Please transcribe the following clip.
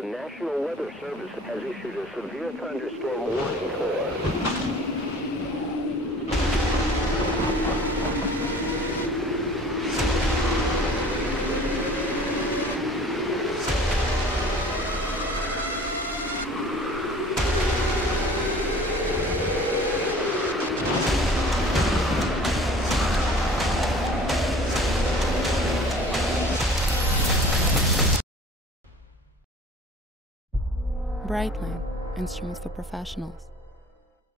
The National Weather Service has issued a severe thunderstorm warning for... Brightline, instruments for professionals.